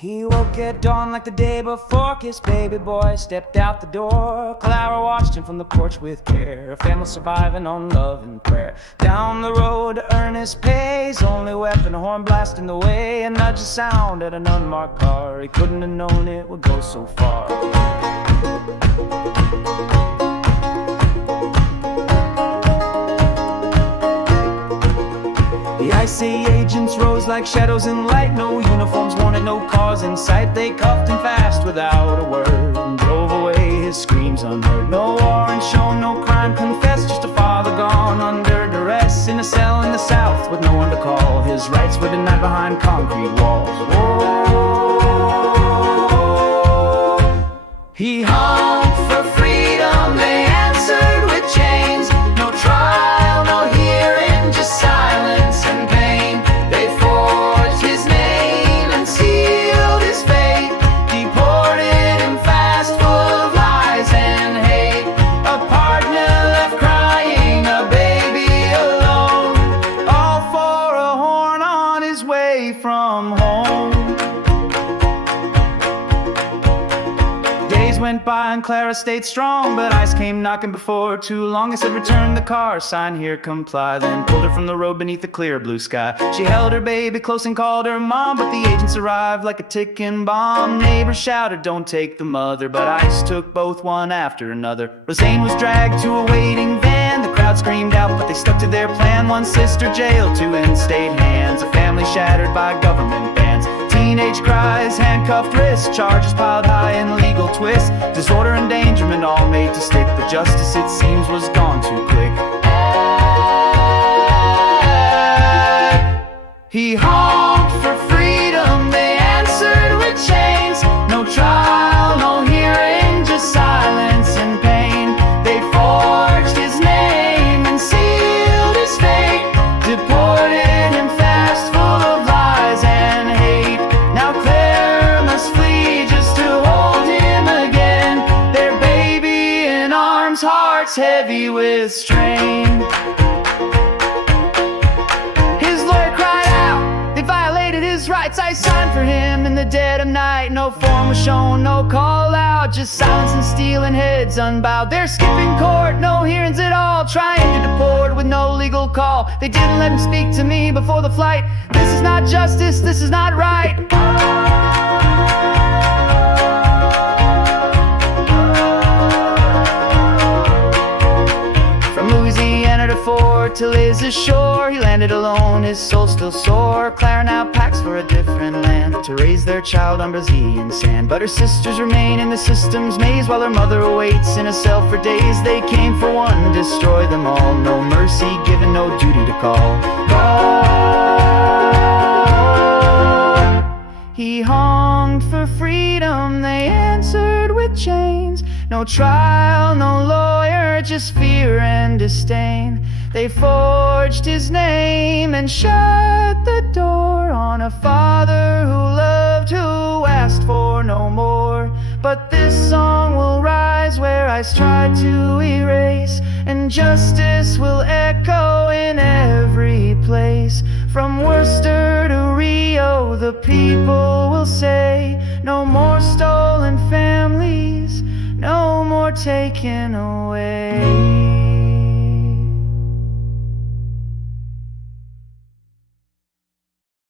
He woke at dawn like the day before. Kissed baby boy, stepped out the door. Clara watched him from the porch with care. A family surviving on love and prayer. Down the road to earn his pay. His only weapon, a horn blast in the way. A nudge of sound at an unmarked car. He couldn't have known it would go so far. The icy agents rose like shadows in light. No uniforms wanted, no cars in sight. They cuffed him fast without a word and drove away his screams unheard. No warrant shown, no crime confessed, just a father gone under duress in a cell in the south with no one to call. His rights were denied behind concrete walls. Whoa. He honked for freedom, they answered with chains. No trial, no hearing, just silence and pain. They forged his name and sealed his fate. Deported him fast, full of lies and hate. A partner left crying, a baby alone, all for a horn on his way from home. Days went by and Clara stayed strong, but ICE came knocking before too long. They said return the car, sign here, comply. Then pulled her from the road beneath the clear blue sky. She held her baby close and called her mom, but the agents arrived like a ticking bomb. Neighbors shouted, don't take the mother, but ICE took both one after another. Roseanne was dragged to a waiting van. The crowd screamed out, but they stuck to their plan. One sister jailed, two in state hands. A family shattered by government bans. Teenage cries, handcuffed wrists, charges piled high in legal twists. Disorder, endangerment, all made to stick. The justice, it seems, was gone too quick. He honked for freedom, they answered with chains. No trial, no hearing, just silence and pain. They forged his name and sealed his fate. Deported him fast, full of lies and hate. Now Claire must flee just to hold him again. Their baby in arms, hearts heavy with strain. His lawyer cried out, they violated his rights. I signed for him in the dead of night. No form was shown, no call out, just silence and steel and heads unbowed. They're skipping court, no hearings at all, trying to deport with no legal call. They didn't let him speak to me before the flight. This is not justice, this is not right. From Louisiana to Fort till Liz's shore, he landed alone, his soul still sore. Clara now packs for a different land to raise their child on Brazilian sand. But her sisters remain in the system's maze while her mother awaits in a cell for days. They came for one, destroy them all. No mercy given, no duty to call. He honked for freedom, they answered with chains. No trial, no lawyer, just fear and disdain. They forged his name and shut the door on a father who loved, who asked for no more. But this song will rise where I tried to erase, and justice will echo in every place. From Worcester to Rio, the people will say, no more stolen families, no more taken away.